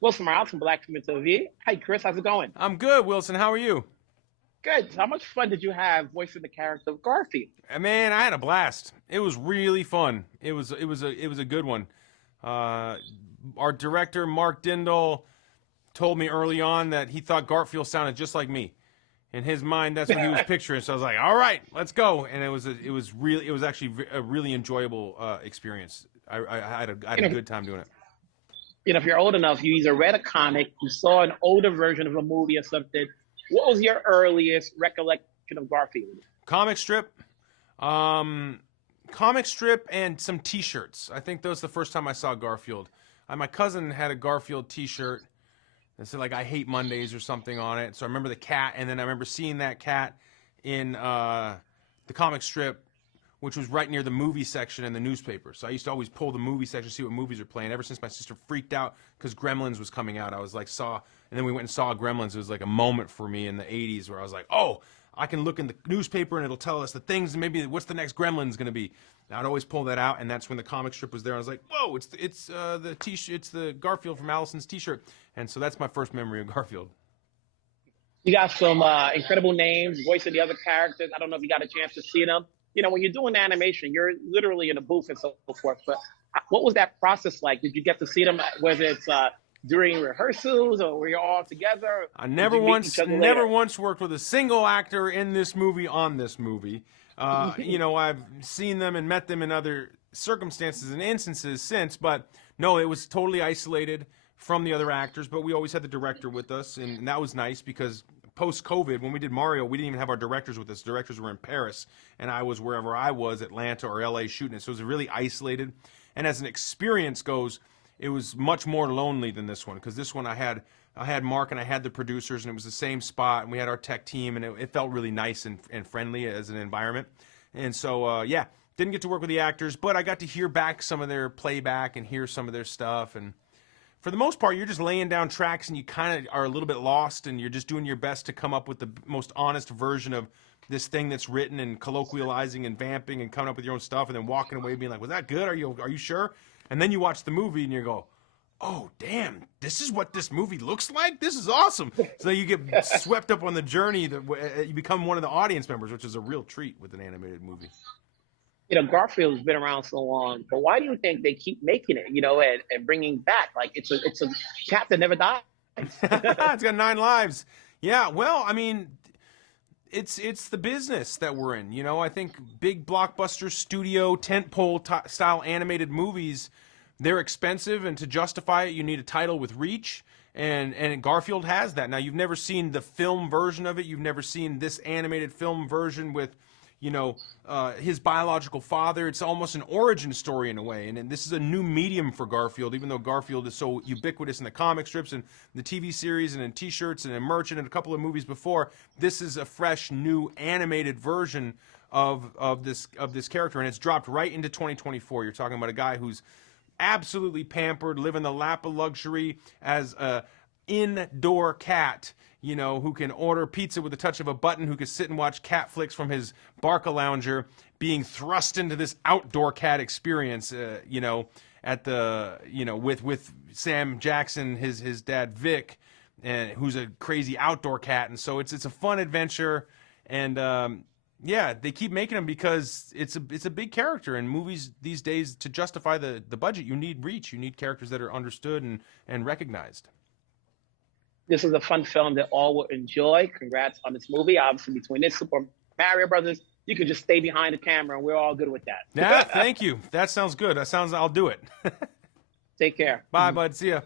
Wilson Morales from Black Film TV. Hi, Chris. How's it going? I'm good, Wilson. How are you? Good. How much fun did you have voicing the character of Garfield? Man, I had a blast. It was really fun. It was a good one. Our director Mark Dindal told me early on that he thought Garfield sounded just like me. In his mind, that's what he was picturing. So I was like, "All right, let's go." And it was actually a really enjoyable experience. I had a good time doing it. If you're old enough, you either read a comic, you saw an older version of a movie or something. What was your earliest recollection of Garfield? Comic strip, comic strip, and some T-shirts. I think that was the first time I saw Garfield. My cousin had a Garfield T-shirt that said like "I hate Mondays" or something on it. So I remember the cat, and then I remember seeing that cat in the comic strip, which was right near the movie section in the newspaper. So I used to always pull the movie section to see what movies are playing. Ever since my sister freaked out because Gremlins was coming out, I was like and then we went and saw Gremlins. It was like a moment for me in the 80s where I was like, oh, I can look in the newspaper and it'll tell us the things, and maybe what's the next Gremlins going to be. And I'd always pull that out, and that's when the comic strip was there. I was like, whoa, it's the T-shirt, it's the Garfield from Allison's T-shirt. And so that's my first memory of Garfield. You got some incredible names, voicing the other characters. I don't know if you got a chance to see them. When you're doing animation, you're literally in a booth and so forth. But what was that process like? Did you get to see them, whether it's during rehearsals or were you all together? I never once worked with a single actor in this movie on this movie. I've seen them and met them in other circumstances and instances since, but no, it was totally isolated from the other actors. But we always had the director with us, and that was nice because post-COVID, when we did Mario, we didn't even have our directors with us. Directors were in Paris, and I was wherever I was, Atlanta or LA, shooting it. So it was really isolated. And as an experience goes, it was much more lonely than this one, because this one I had Mark and I had the producers, and it was the same spot, and we had our tech team, and it felt really nice and friendly as an environment. And so, didn't get to work with the actors, but I got to hear back some of their playback and hear some of their stuff. And for the most part, you're just laying down tracks and you kind of are a little bit lost, and you're just doing your best to come up with the most honest version of this thing that's written, and colloquializing and vamping and coming up with your own stuff, and then walking away being like, was that good? Are you sure? And then you watch the movie and you go, oh, damn, this is what this movie looks like? This is awesome. So you get swept up on the journey. You become one of the audience members, which is a real treat with an animated movie. Garfield's been around so long, but why do you think they keep making it, and bringing back? Like, it's a cat that never dies. It's got 9 lives. Yeah, well, I mean, it's the business that we're in. I think big blockbuster studio tentpole style animated movies, they're expensive, and to justify it, you need a title with reach. And Garfield has that. Now, you've never seen the film version of it. You've never seen this animated film version with his biological father. It's almost an origin story in a way. And this is a new medium for Garfield, even though Garfield is so ubiquitous in the comic strips and the TV series and in T-shirts and in merch and in a couple of movies before. This is a fresh, new animated version of this character, and it's dropped right into 2024. You're talking about a guy who's absolutely pampered, living the lap of luxury as a indoor cat, who can order pizza with the touch of a button, who can sit and watch cat flicks from his Barca-lounger, being thrust into this outdoor cat experience, at the, with Sam Jackson, his dad Vic, and who's a crazy outdoor cat. And so it's a fun adventure, and they keep making them because it's a big character. In movies these days, to justify the budget, you need reach. You need characters that are understood and recognized. This is a fun film that all will enjoy. Congrats on this movie. Obviously, between this Super Mario Brothers, you can just stay behind the camera, and we're all good with that. Yeah, thank you. That sounds good. I'll do it. Take care. Bye, bud. See ya.